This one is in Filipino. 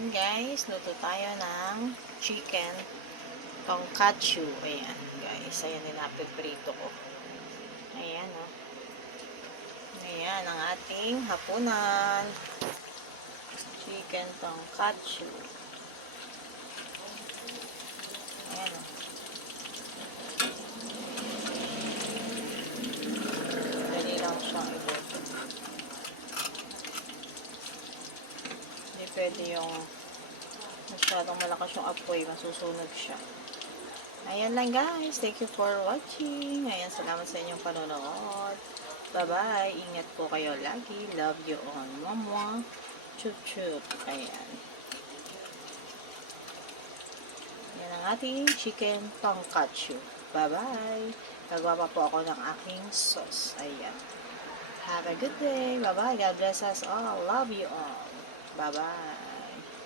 Ayan guys, luto tayo ng chicken tonkatsu. Ayan guys, ayan ninapiprito ko. Ayan o. Ayan ang ating hapunan. Chicken tonkatsu. Ayan o. Dali lang siyang iluto. Hindi pwede yung masyadong malakas yung apoy, masusunog siya. Ayan lang guys. Thank you for watching. Ayan, salamat sa inyong panonood. Bye-bye. Ingat po kayo lagi. Love you all. Mwah. Chup chup. Ayan. Yan ang ating chicken tonkatsu. Bye-bye. Nagawa pa po ako ng aking sauce. Ayan. Have a good day. Bye-bye. God bless us all. Love you all. Bye-bye.